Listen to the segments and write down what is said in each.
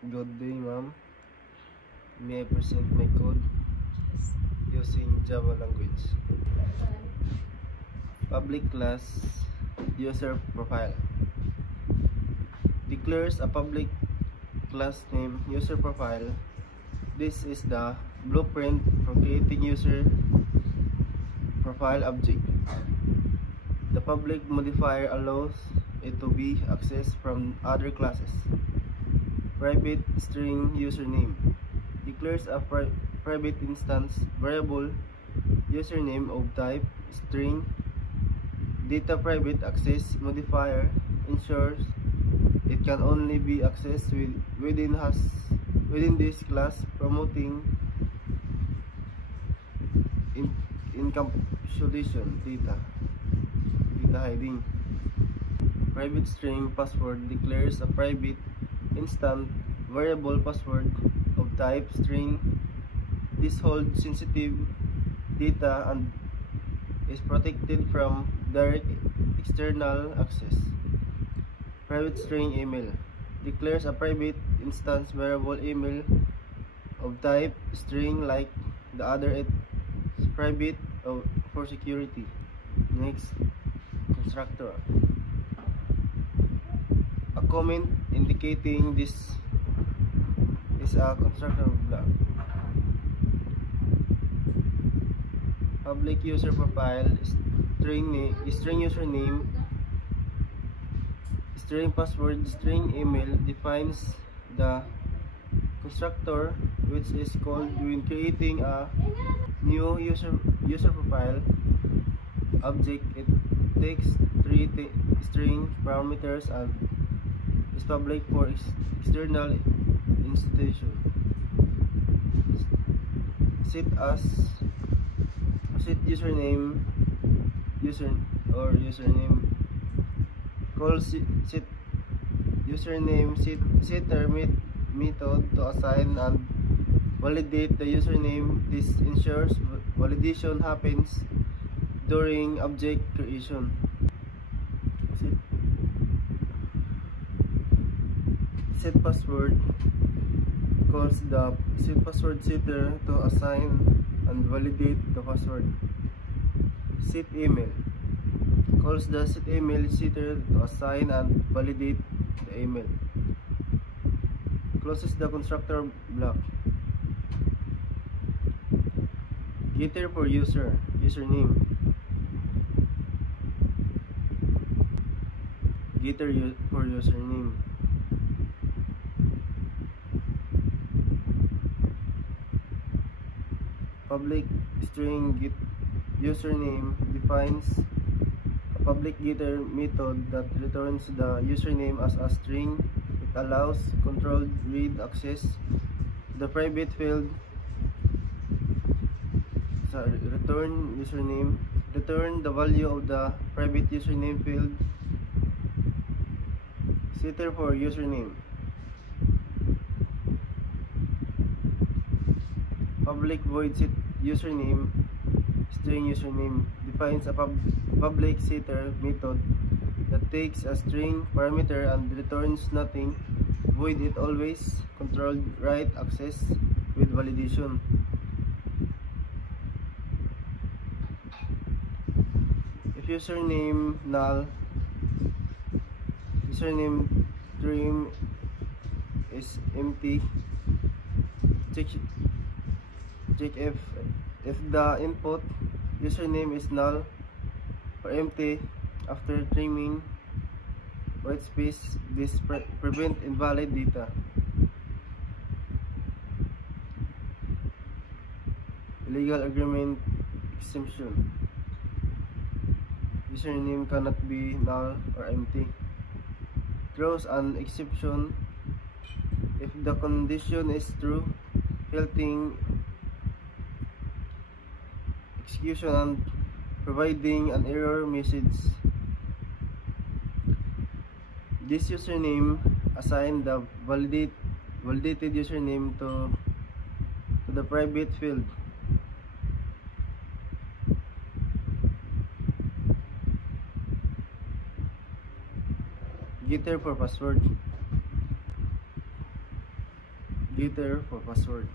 Good day, ma'am. May I present my code using Java language. Public class user profile declares a public class name user profile. This is the blueprint for creating user profile object. The public modifier allows it to be accessed from other classes. Private string username declares a private instance variable username of type string. Data private access modifier ensures it can only be accessed within this class, promoting encapsulation data hiding. Private string password declares a private instant variable password of type string. This holds sensitive data and is protected from direct external access. Private string email declares a private instance variable email of type string like the other. It's private for security. Next, constructor. A comment indicating this is a constructor block. Public user profile, string username, string password, string email defines the constructor, which is called when creating a new user profile object. It takes three string parameters and is public for external institution. Set username call set username setter method to assign and validate the username. This ensures validation happens during object creation. Set password calls the set password setter to assign and validate the password. Set email calls the set email setter to assign and validate the email. Closes the constructor block. Getter for username. Getter for username. Public string get username defines a public getter method that returns the username as a string. It allows controlled read access to the private field. Return username. Return the value of the private username field. Setter for username. Public void set username, string username defines a public setter method that takes a string parameter and returns nothing. Void it always controlled write access with validation. If username null, username string is empty, check if the input username is null or empty after trimming white space. This prevent invalid data. Illegal agreement exemption. Username cannot be null or empty. Throws an exception if the condition is true, halting execution and providing an error message. This username assign the validated username to the private field. Getter for password. getter for password.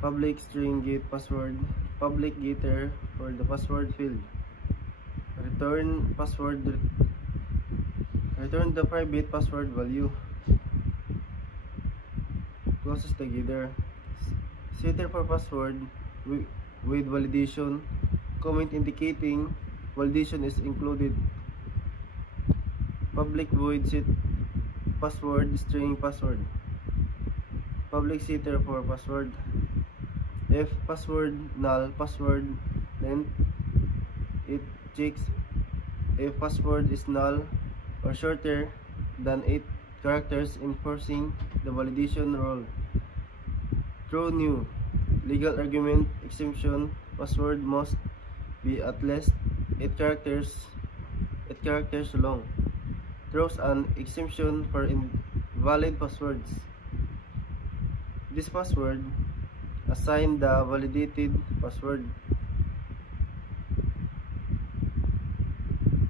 Public string get password. Public getter for the password field. Return password. Return the private password value. Closes the getter. Setter for password with validation. Comment indicating validation is included. Public void set password string password. Public setter for password. If password null password length, it checks if password is null or shorter than 8 characters, enforcing the validation rule. Throw new legal argument exception. Password must be at least 8 characters long. Throws an exception for invalid passwords. This password assign the validated password.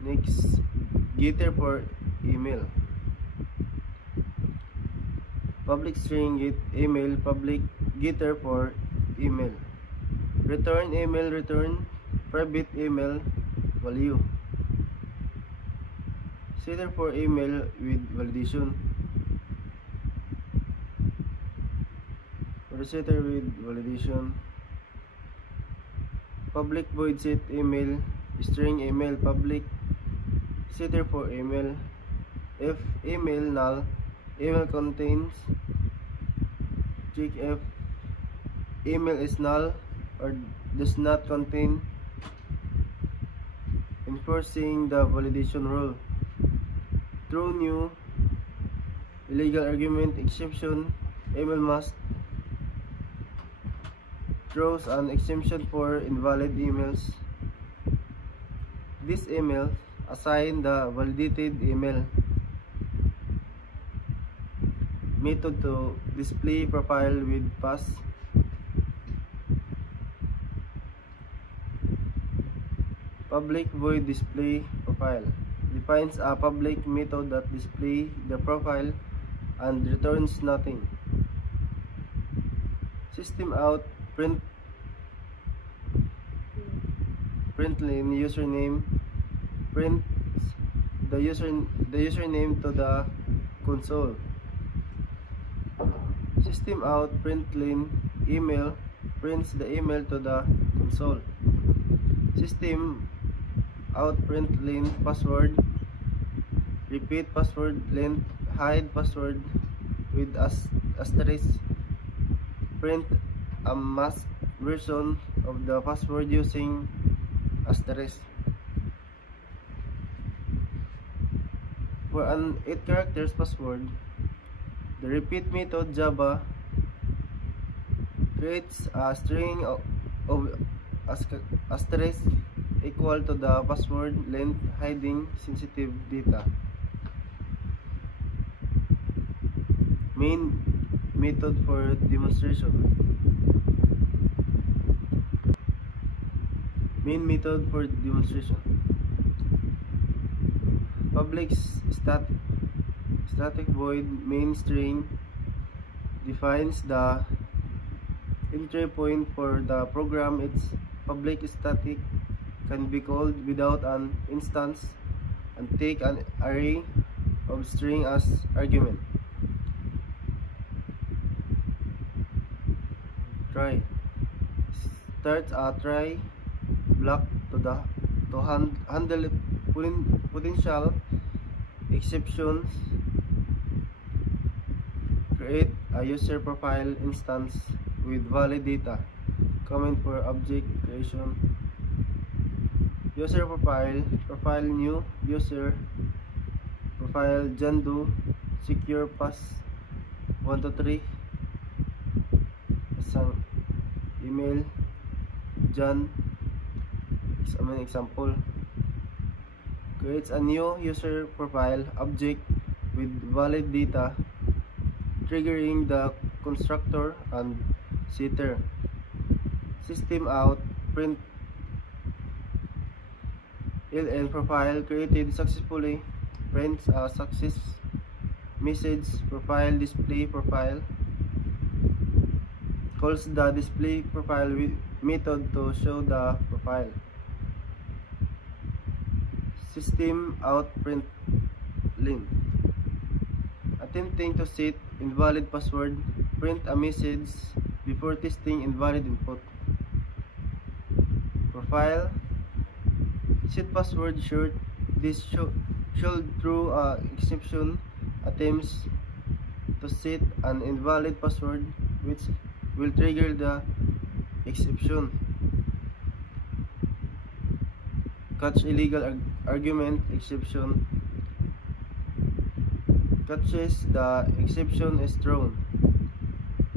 Next, getter for email. Public string get email. Public getter for email. Return email. Return private email value. Setter for email with validation. For the setter with validation. Public void set email. String email. Public setter for email. If email null, email contains, check if email is null or does not contain, enforcing the validation rule. Through new illegal argument exception. Email must throws an exception for invalid emails. This email assign the validated email method to display profile with pass. Public void display profile defines a public method that displays the profile and returns nothing. System out println username prints the username to the console. System out println email prints the email to the console. System out println password. Repeat password length. Hide password with asterisk. Print a masked version of the password using asterisk. For an 8 characters password, the repeat method Java creates a string of asterisk equal to the password length, hiding sensitive data. Main method for demonstration. Main method for demonstration. Public static void main string defines the entry point for the program. Its public static can be called without an instance and take an array of string as argument. Try starts a try block to handle potential exceptions. Create a user profile instance with valid data. Comment for object creation. User profile new user profile Jandu secure pass 1 to 3 isang email Jan example. Creates a new user profile object with valid data, triggering the constructor and setter. System out print ln profile created successfully prints a message profile display profile calls the display profile method to show the profile. System out print link. Attempting to set invalid password, print a message before testing invalid input. Profile. Set password short. This should throw exception attempts to set an invalid password, which will trigger the exception. Catch illegal argument exception. Catches the exception is thrown.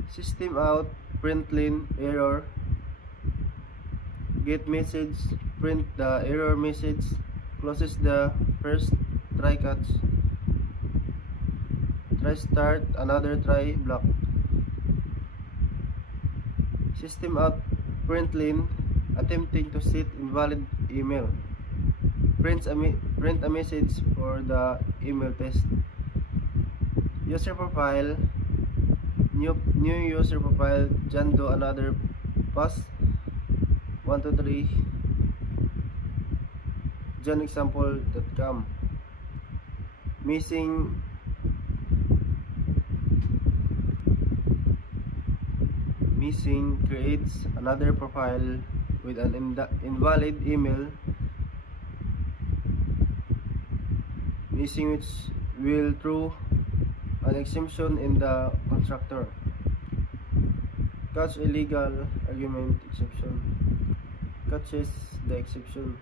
System out println error. Get message, print the error message, closes the first try catch. Try start another try block. System out println attempting to set invalid email. Print a message for the email test. User profile. New user profile. John Doe another pass 1 2 3 johnexample.com. Missing creates another profile with an invalid email. Missing which will throw an exception in the constructor. Catch illegal argument exception. Catches the exception.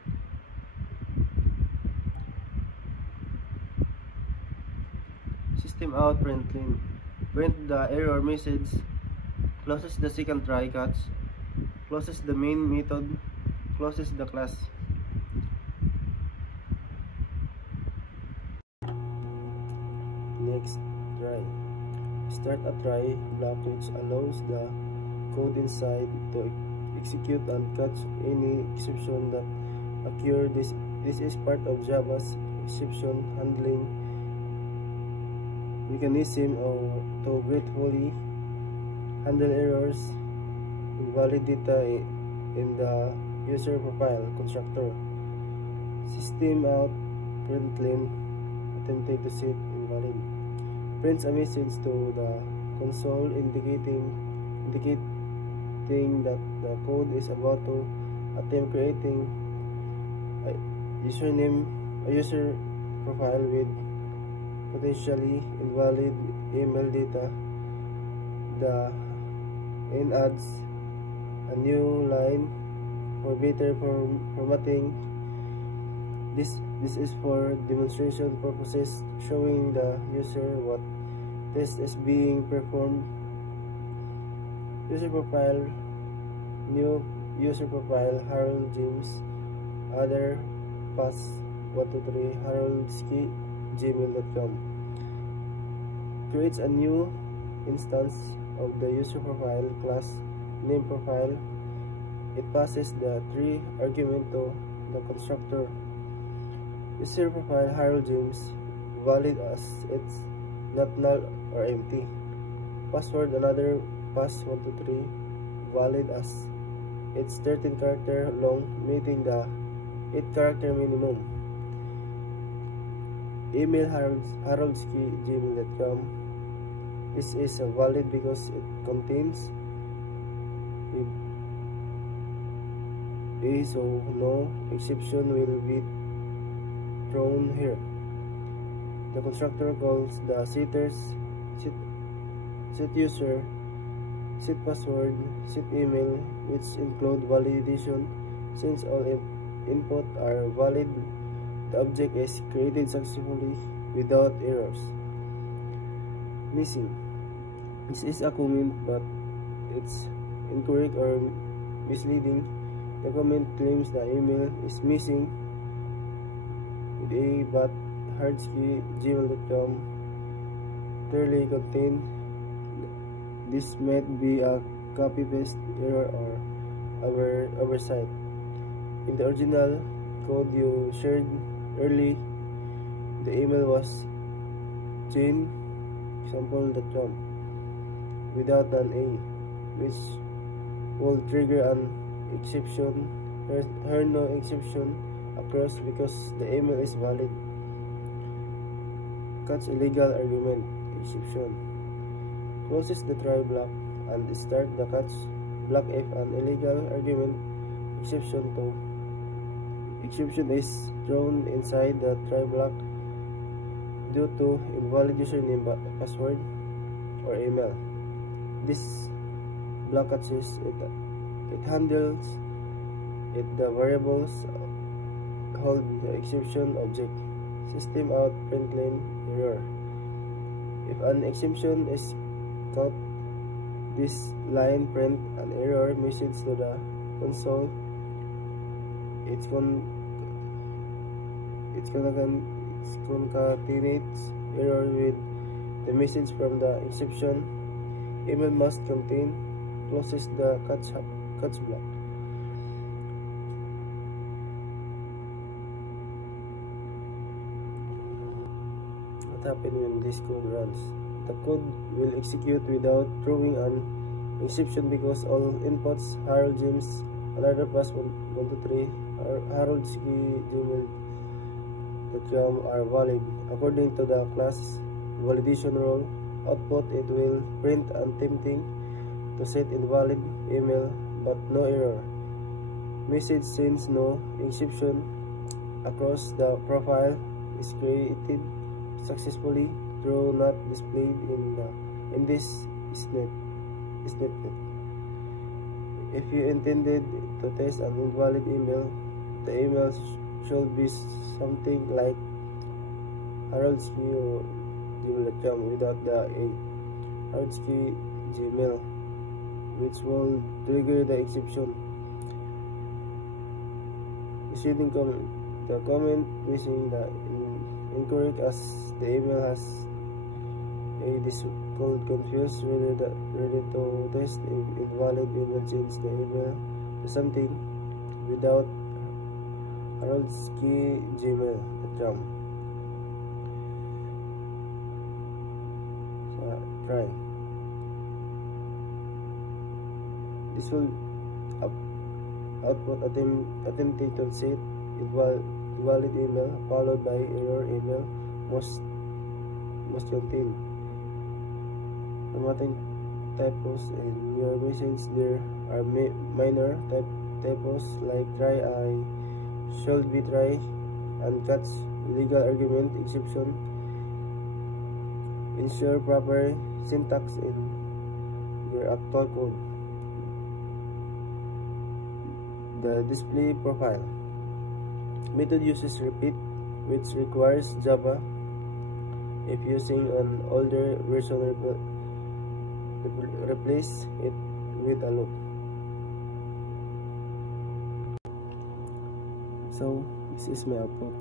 System out println. Print the error message. Closes the second try catch. Closes the main method. Closes the class. Next try. Start a try block which allows the code inside to execute and catch any exception that occur. This is part of Java's exception handling mechanism to gratefully handle errors, invalid data in the user profile constructor. System out println attempting to set invalid. Prints a message to the console indicating that the code is about to attempt creating a user profile with potentially invalid email data. The end adds a new line for better formatting. This is for demonstration purposes, showing the user what test is being performed. User profile. New user profile Harold James. Other pass 1 2 3 haroldski@gmail.com. Creates a new instance of the user profile class name profile. It passes the 3 argument to the constructor. User profile Harold James valid as it's not null or empty. Password another pass 1 2 3 valid as it's 13 character long, meeting the 8 character minimum. Email haroldski@gmail.com. This is valid because it contains a, so no exception will be thrown here. The constructor calls the setters set user, set password, set email, which include validation. Since all input are valid, the object is created successfully without errors. Missing. This is a comment, but it's incorrect or misleading. The comment claims the email is missing with a but haroldski@gmail.com clearly contained. This might be a copy-paste error or oversight. In the original code you shared early, the email was Jane example.jump without an A, which will trigger an exception. Here no exception occurs because the email is valid. Catch illegal argument exception. Closes the try block and start the catch block if an illegal argument exception is thrown inside the try block due to invalid username, password, or email. This block catches it handles the variables hold the exception object. System out println error. If an exception is caught, this line print an error message to the console. It concatenates error with the message from the exception. Email must contain. Closes the catch block. What happens when this code runs? The code will execute without throwing an exception because all inputs Harold James, another pass 123, Harold's key gmail.com are valid. According to the class validation rule, output it will print attempting to set invalid email but no error. Message since no exception across the profile is created successfully, though not displayed in this snippet. If you intended to test an invalid email, the email should be something like haroldski@gmail.com without the A, haroldski@gmail, which will trigger the exception. Receiving the comment missing the incorrect as the email has a this could confuse whether to test invalid email. Change the email to something without haroldski@gmail.com. So try. This will output attempting to set invalid email followed by error email must contain. Formatting typos in your message. There are minor typos like try, I should be try, and catch illegal argument exception. Ensure proper syntax in your actual code. The display profile method uses repeat, which requires Java. If using an older version, replace it with a loop. So this is my output.